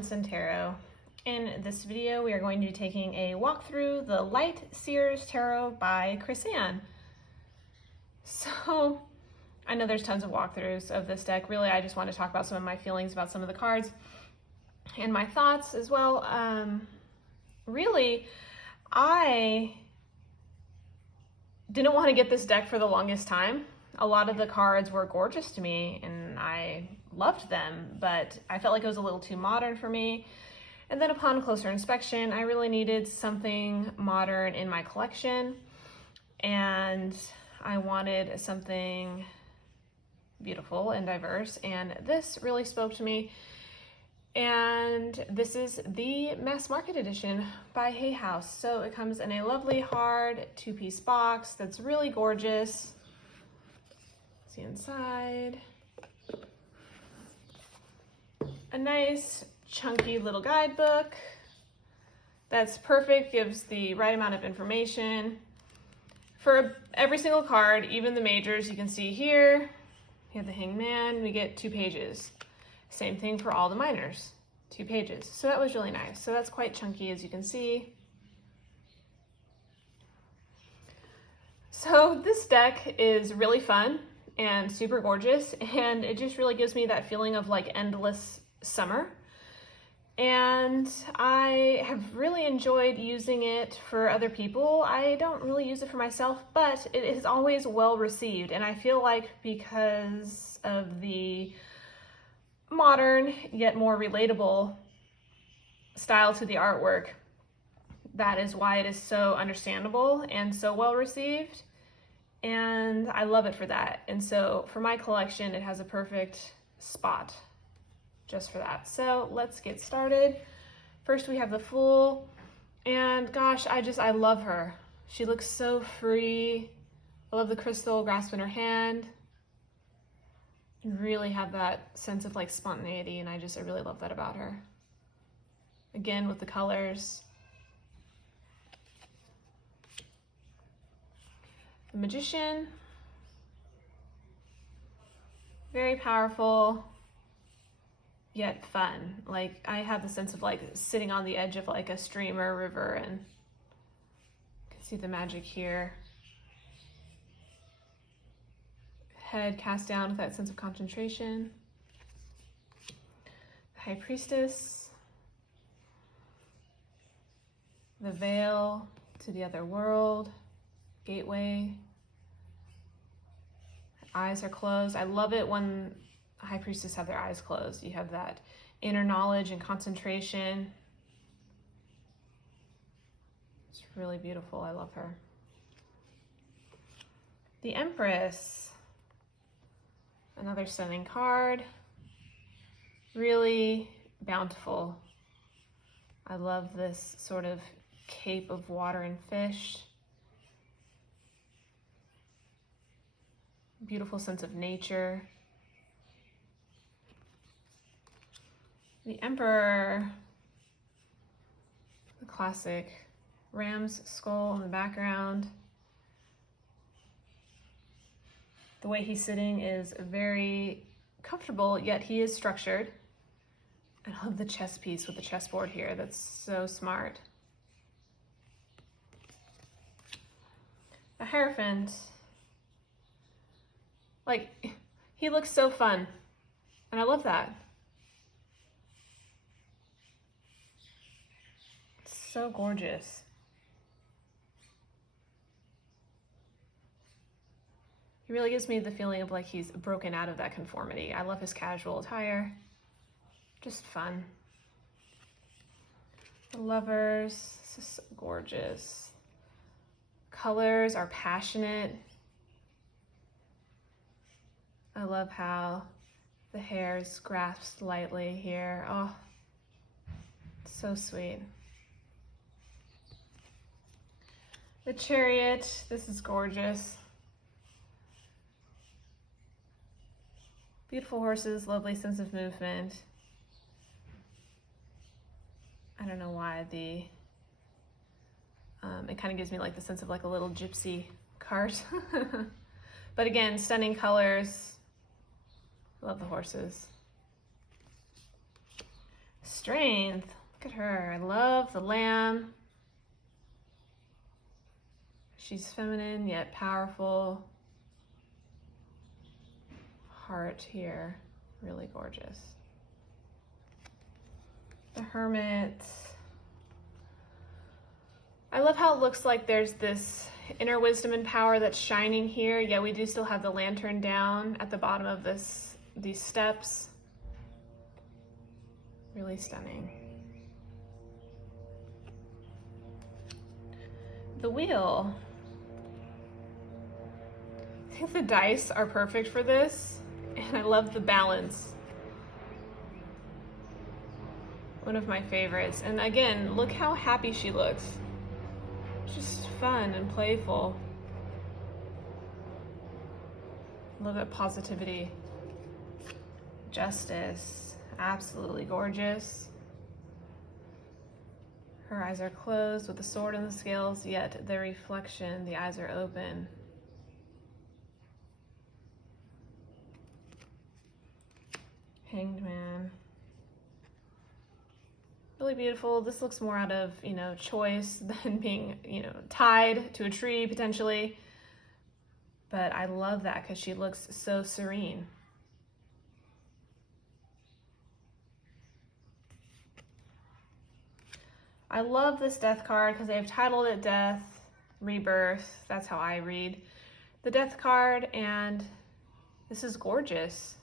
Tarot. In this video, we are going to be taking a walk through the Light Seers Tarot by Chrisanne. So, I know there's tons of walkthroughs of this deck. Really, I just want to talk about some of my feelings about some of the cards and my thoughts as well. Really, I didn't want to get this deck for the longest time. A lot of the cards were gorgeous to me and I loved them, but I felt like it was a little too modern for me. And then upon closer inspection, I really needed something modern in my collection, and I wanted something beautiful and diverse, and this really spoke to me. And this is the mass market edition by Hay House. So it comes in a lovely hard 2-piece box that's really gorgeous. See inside. A nice chunky little guidebook that's perfect, gives the right amount of information for every single card, even the majors. You can see here, you have the Hangman, we get 2 pages. Same thing for all the minors, 2 pages. So that was really nice. So that's quite chunky, as you can see. So this deck is really fun and super gorgeous, and it just really gives me that feeling of like endless summer. And I have really enjoyed using it for other people. I don't really use it for myself, but it is always well received. And I feel like because of the modern yet more relatable style to the artwork, that is why it is so understandable and so well received. And I love it for that. And so for my collection, it has a perfect spot just for that. So let's get started. First we have the Fool, and gosh, I love her. She looks so free. I love the crystal grasp in her hand. You really have that sense of like spontaneity, and I really love that about her. Again, with the colors. The Magician, very powerful, yet fun. Like, I have the sense of like sitting on the edge of like a stream or a river, and you can see the magic here. Head cast down with that sense of concentration. The High Priestess. The Veil to the other world. Gateway. Eyes are closed. I love it when High Priestess have their eyes closed. You have that inner knowledge and concentration. It's really beautiful. I love her. The Empress. Another stunning card. Really bountiful. I love this sort of cape of water and fish. Beautiful sense of nature. The Emperor, the classic ram's skull in the background. The way he's sitting is very comfortable, yet he is structured. I love the chess piece with the chessboard here. That's so smart. The Hierophant. Like, he looks so fun, and I love that. It's so gorgeous. He really gives me the feeling of like he's broken out of that conformity. I love his casual attire. Just fun. The Lovers. This is so gorgeous. Colors are passionate. I love how the hair is grasped lightly here. Oh, so sweet. The Chariot. This is gorgeous. Beautiful horses, lovely sense of movement. I don't know why it kind of gives me like the sense of like a little gypsy cart. But again, stunning colors. Love the horses. Strength. Look at her. I love the lamb. She's feminine yet powerful. Heart here. Really gorgeous. The Hermit. I love how it looks like there's this inner wisdom and power that's shining here. Yeah, we do still have the lantern down at the bottom of these steps. Really stunning. The Wheel. I think the dice are perfect for this, and I love the balance. One of my favorites. And again, look how happy she looks. Just fun and playful. A little bit of positivity. Justice. Absolutely gorgeous. Her eyes are closed with the sword and the scales, yet their reflection, the eyes are open. Hanged Man. Really beautiful. This looks more out of, choice than being, tied to a tree potentially. But I love that because she looks so serene. I love this Death card because they've titled it Death, Rebirth. That's how I read the Death card, and this is gorgeous.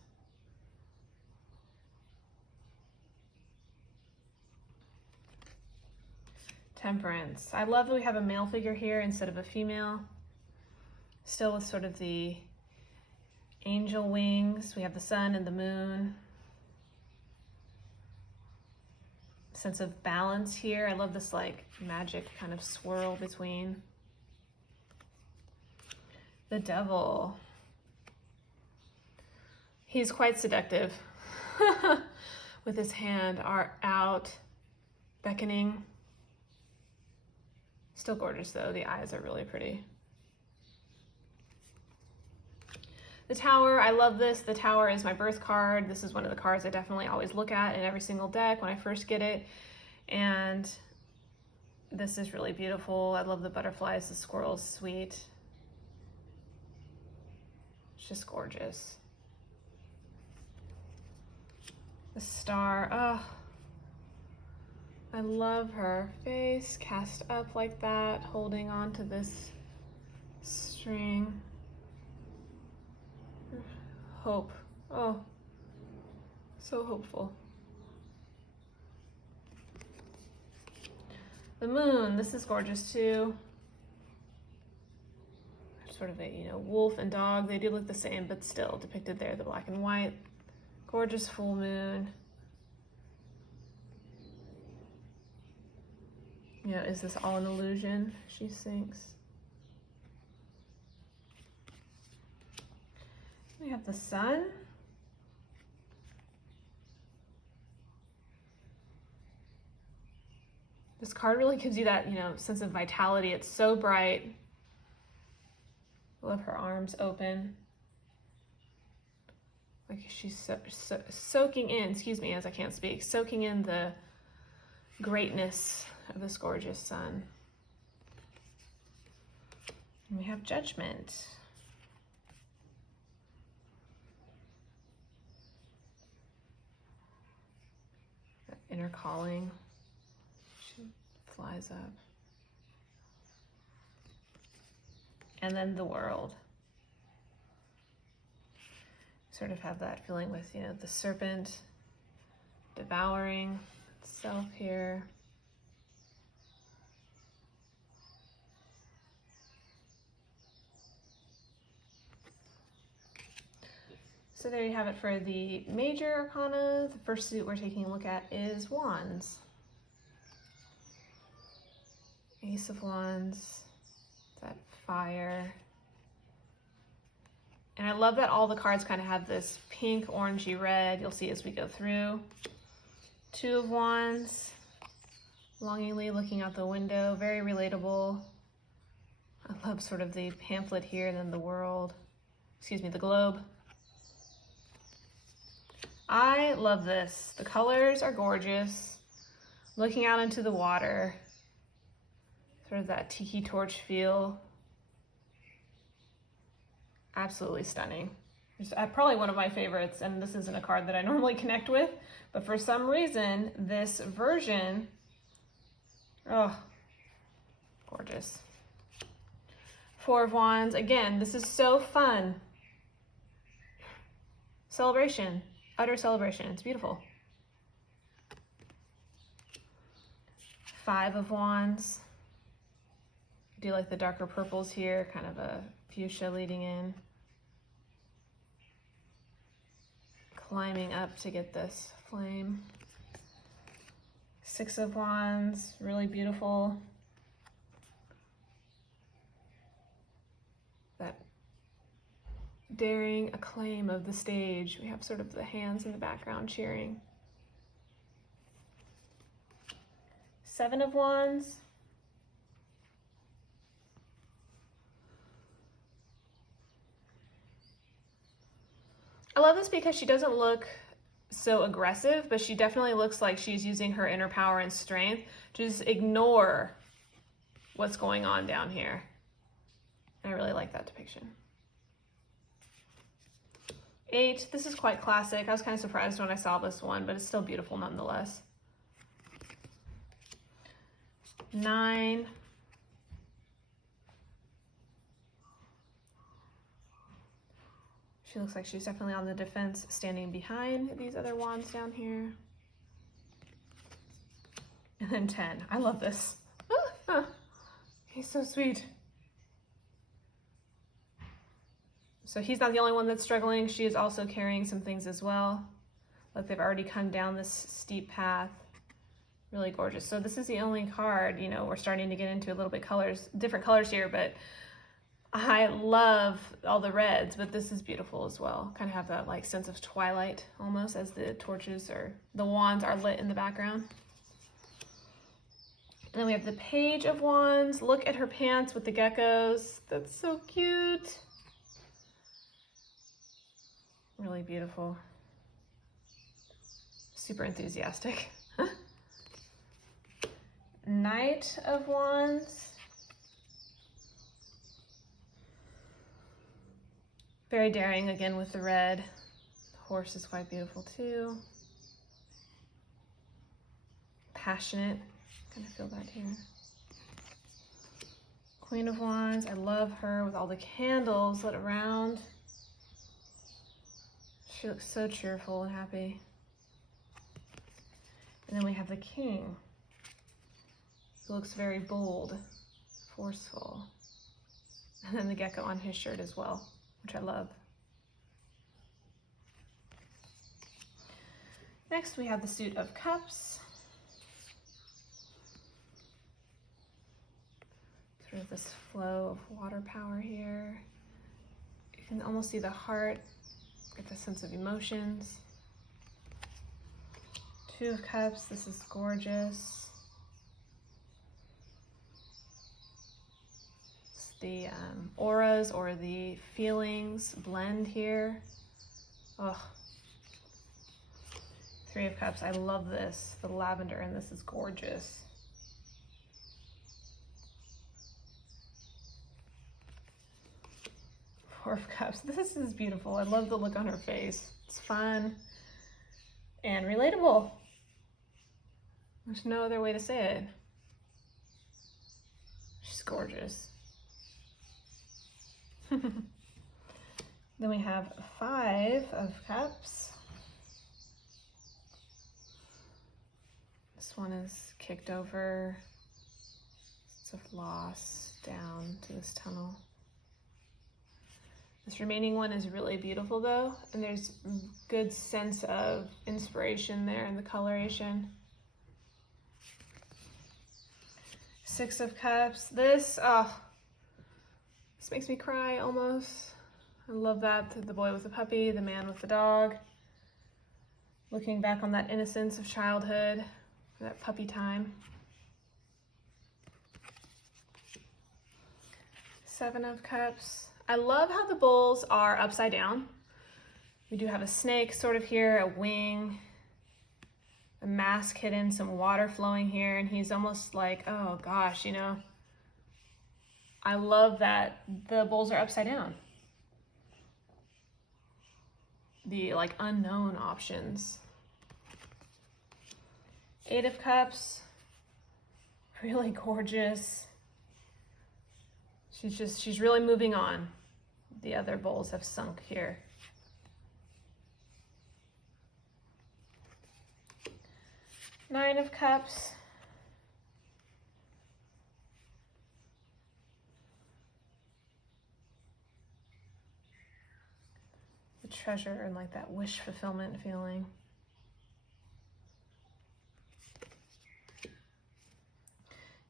Temperance. I love that we have a male figure here instead of a female. Still with sort of the angel wings. We have the sun and the moon. Sense of balance here. I love this like magic kind of swirl between. The Devil. He's quite seductive with his hand out, beckoning. Still gorgeous though. The eyes are really pretty. The Tower, I love this. The Tower is my birth card. This is one of the cards I definitely always look at in every single deck when I first get it. And this is really beautiful. I love the butterflies, the squirrels, sweet. It's just gorgeous. The Star, oh, I love her face cast up like that, holding on to this string. Hope. Oh, so hopeful. The Moon, this is gorgeous too. Sort of a, wolf and dog. They do look the same, but still depicted there, the black and white. Gorgeous full moon. Is this all an illusion? She thinks. We have the Sun. This card really gives you that, sense of vitality. It's so bright. I love her arms open. Like she's soaking in, excuse me, as I can't speak, soaking in the greatness of this gorgeous sun. And we have Judgment. Inner calling. She flies up. And then the World. Sort of have that feeling with, the serpent devouring itself here. So there you have it for the major arcana. The first suit we're taking a look at is Wands. Ace of Wands, that fire. And I love that all the cards kind of have this pink, orangey, red. You'll see as we go through. Two of Wands, longingly looking out the window, very relatable. I love sort of the pamphlet here, and then the world, the globe. I love this. The colors are gorgeous. Looking out into the water. Sort of that tiki torch feel. Absolutely stunning. It's probably one of my favorites, and this isn't a card that I normally connect with, but for some reason, this version, oh, gorgeous. Four of Wands. Again, this is so fun. Celebration. Utter celebration. It's beautiful. Five of Wands. I do like the darker purples here, kind of a fuchsia leading in. Climbing up to get this flame. Six of Wands, really beautiful. That daring acclaim of the stage. We have sort of the hands in the background cheering. Seven of Wands. I love this because she doesn't look so aggressive, but she definitely looks like she's using her inner power and strength to just ignore what's going on down here. I really like that depiction. Eight, this is quite classic. I was kind of surprised when I saw this one, but it's still beautiful nonetheless. Nine. She looks like she's definitely on the defense, standing behind these other wands down here. And then 10. I love this. He's so sweet. So he's not the only one that's struggling. She is also carrying some things as well. Like they've already come down this steep path. Really gorgeous. So this is the only card, you know, we're starting to get into a little bit different colors here, but I love all the reds, but this is beautiful as well. Kind of have that like sense of twilight almost as the torches or the wands are lit in the background. And then we have the Page of Wands. Look at her pants with the geckos. That's so cute. Really beautiful. Super enthusiastic. Knight of Wands. Very daring again with the red. The horse is quite beautiful too. Passionate. Kind of feel that here. Queen of Wands. I love her with all the candles lit around. She looks so cheerful and happy. And then we have the King, who looks very bold, forceful. And then the gecko on his shirt as well, which I love. Next, we have the Suit of Cups. Sort of this flow of water power here. You can almost see the heart, get the sense of emotions. Two of Cups, this is gorgeous. It's the auras or the feelings blend here. Oh. Three of Cups, I love this. The lavender in this is gorgeous. Four of Cups, this is beautiful. I love the look on her face. It's fun and relatable. There's no other way to say it. She's gorgeous. Then we have Five of Cups. This one is kicked over. It's of loss down to this tunnel. This remaining one is really beautiful though, and there's good sense of inspiration there in the coloration. Six of Cups. This makes me cry almost. I love that. The boy with the puppy, the man with the dog. Looking back on that innocence of childhood, that puppy time. Seven of Cups. I love how the bowls are upside down. We do have a snake sort of here, a wing, a mask hidden, some water flowing here, and he's almost like, oh gosh, you know, I love that the bowls are upside down. The like unknown options. Eight of Cups, really gorgeous. She's really moving on. The other bowls have sunk here. Nine of Cups. The treasure and like that wish fulfillment feeling.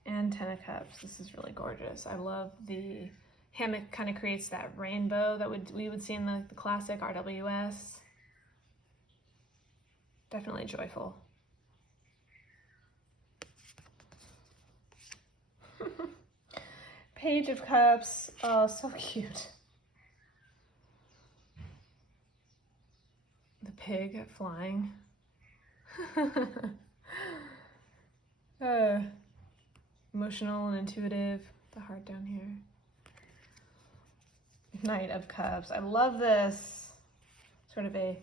And Ten of Cups. This is really gorgeous. I love the hammock, kind of creates that rainbow that we would see in the classic RWS. Definitely joyful. Page of Cups. Oh, so cute. The pig flying. Emotional and intuitive. The heart down here. Knight of Cups. I love this. Sort of a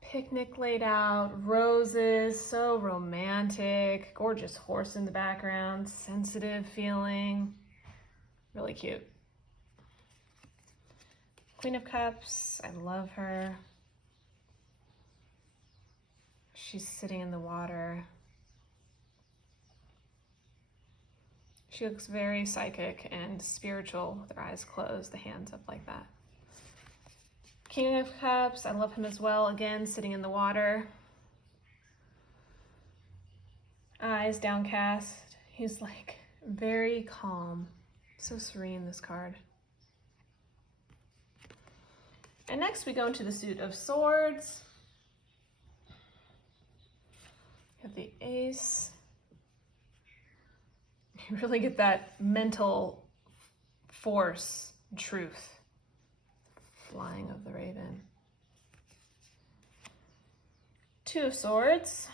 picnic laid out. Roses. So romantic. Gorgeous horse in the background. Sensitive feeling. Really cute. Queen of Cups. I love her. She's sitting in the water. She looks very psychic and spiritual with her eyes closed, the hands up like that. King of Cups, I love him as well. Again, sitting in the water. Eyes downcast. He's like very calm. So serene, this card. And next we go into the suit of swords. You have the ace. You really get that mental force, truth. Flying of the raven. Two of swords.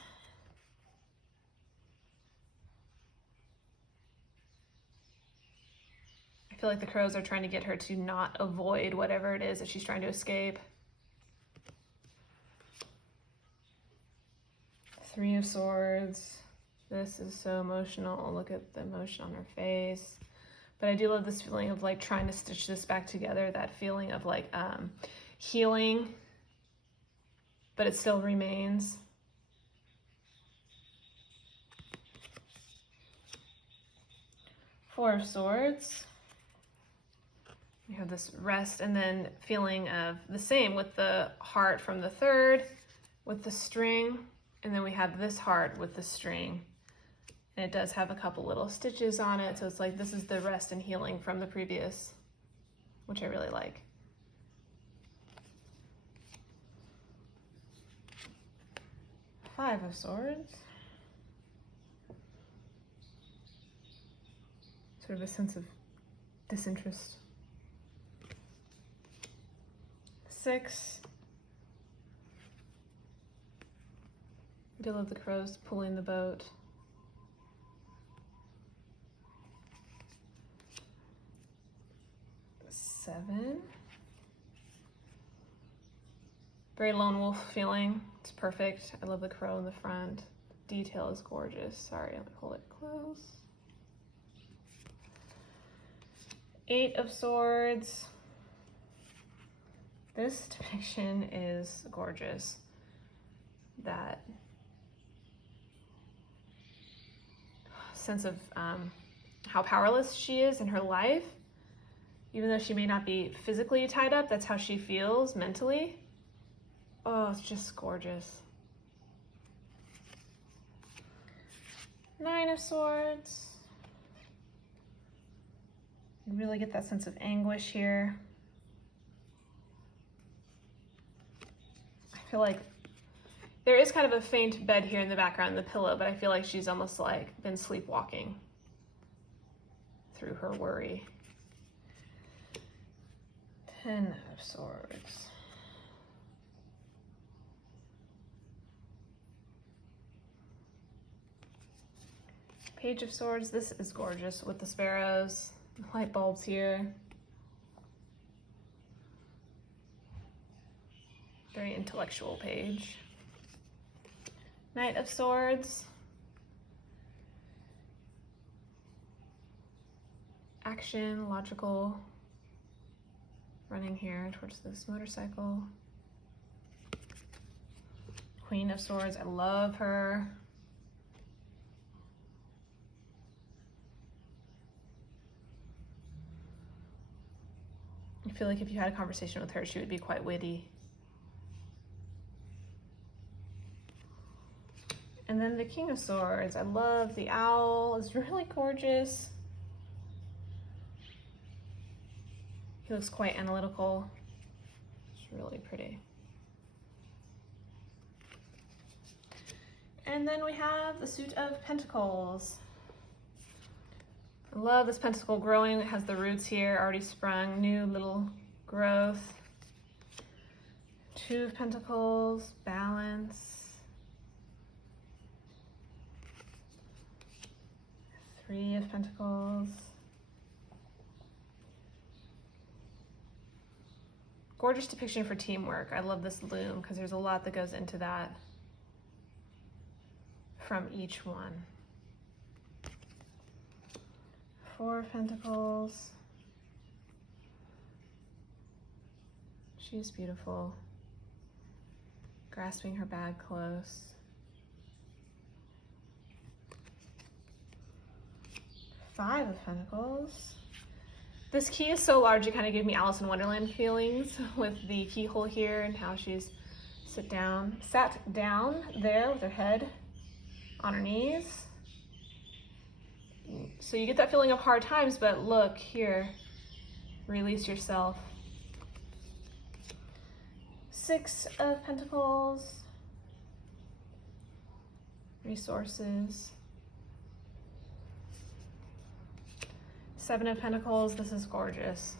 I feel like the crows are trying to get her to not avoid whatever it is that she's trying to escape. Three of swords. This is so emotional. Look at the emotion on her face. But I do love this feeling of like trying to stitch this back together. That feeling of like healing, but it still remains. Four of swords. We have this rest and then feeling of the same with the heart from the third, with the string, and then we have this heart with the string. And it does have a couple little stitches on it, so it's like this is the rest and healing from the previous, which I really like. Five of swords. Sort of a sense of disinterest. Six. I do love the crows pulling the boat. Seven. Very lone wolf feeling. It's perfect. I love the crow in the front. Detail is gorgeous. Sorry, let me hold it close. Eight of swords. This depiction is gorgeous. That sense of how powerless she is in her life. Even though she may not be physically tied up, that's how she feels mentally. Oh, it's just gorgeous. Nine of swords. You really get that sense of anguish here. I feel like there is kind of a faint bed here in the background, the pillow, but I feel like she's almost like been sleepwalking through her worry. 10 of swords. Page of Swords. This is gorgeous with the sparrows, light bulbs here. Very intellectual page. Knight of Swords. Action, logical, running here towards this motorcycle. Queen of Swords, I love her. I feel like if you had a conversation with her, she would be quite witty. And then the King of Swords, I love the owl, it's really gorgeous. He looks quite analytical. It's really pretty. And then we have the Suit of Pentacles. I love this pentacle growing. It has the roots here already sprung, new little growth. Two of Pentacles, balance. Three of Pentacles. Gorgeous depiction for teamwork. I love this loom because there's a lot that goes into that from each one. Four of Pentacles. She's beautiful. Grasping her bag close. Five of Pentacles. This key is so large, it kind of gave me Alice in Wonderland feelings with the keyhole here and how she's sat down there with her head on her knees. So you get that feeling of hard times, but look here, release yourself. Six of Pentacles, resources. Seven of Pentacles, this is gorgeous.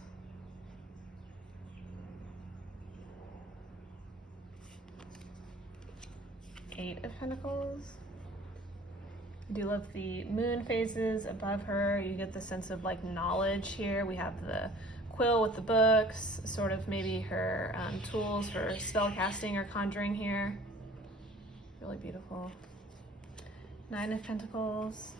Eight of Pentacles. I do love the moon phases above her. You get the sense of like knowledge here. We have the quill with the books, sort of maybe her tools for spell casting or conjuring here. Really beautiful. Nine of Pentacles.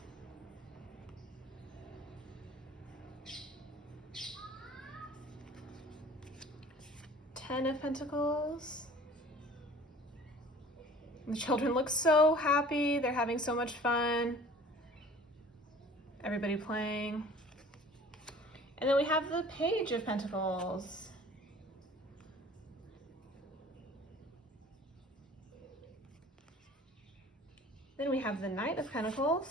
Ten of Pentacles. The children look so happy. They're having so much fun. Everybody playing. And then we have the Page of Pentacles. Then we have the Knight of Pentacles.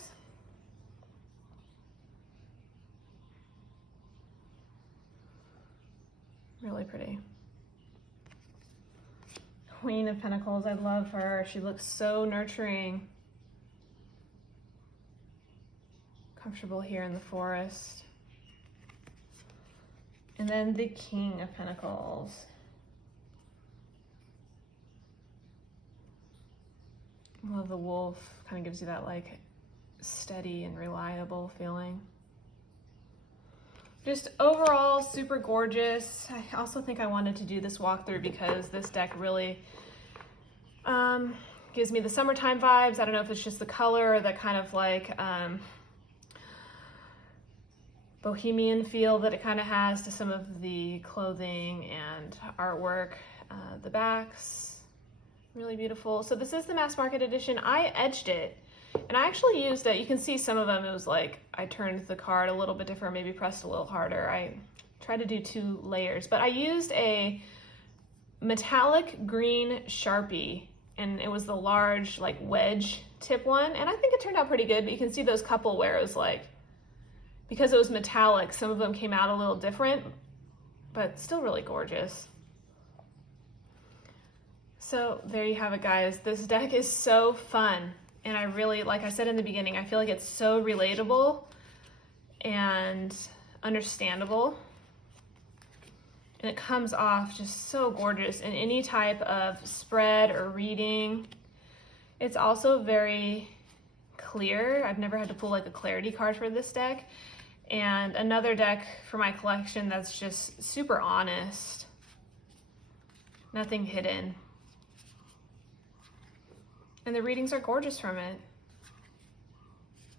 Really pretty. Queen of Pentacles, I love her. She looks so nurturing. Comfortable here in the forest. And then the King of Pentacles. I love the wolf, kind of gives you that like steady and reliable feeling. Just overall super gorgeous. I also think I wanted to do this walkthrough because this deck really gives me the summertime vibes. I don't know if it's just the color or the kind of like bohemian feel that it kind of has to some of the clothing and artwork. The backs, really beautiful. So this is the mass market edition. I edged it. And I actually used it. You can see some of them, it was like I turned the card a little bit different, maybe pressed a little harder. I tried to do 2 layers, but I used a metallic green Sharpie, and it was the large like wedge tip one, and I think it turned out pretty good. But you can see those couple where it was like, because it was metallic, some of them came out a little different, but still really gorgeous. So there you have it, guys. This deck is so fun. And I really, like I said in the beginning, I feel like it's so relatable and understandable. And it comes off just so gorgeous in any type of spread or reading. It's also very clear. I've never had to pull like a clarity card for this deck. And another deck for my collection that's just super honest. Nothing hidden. And the readings are gorgeous from it.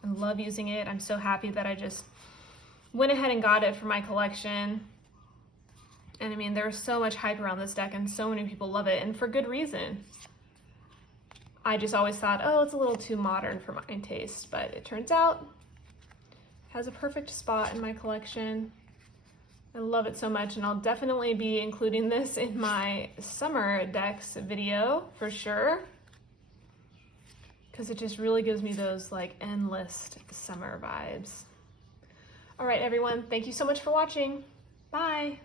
I love using it. I'm so happy that I just went ahead and got it for my collection. And I mean, there's so much hype around this deck and so many people love it, and for good reason. I just always thought, oh, it's a little too modern for my taste, but it turns out it has a perfect spot in my collection. I love it so much, and I'll definitely be including this in my summer decks video for sure, because it just really gives me those like endless summer vibes. All right, everyone, thank you so much for watching. Bye.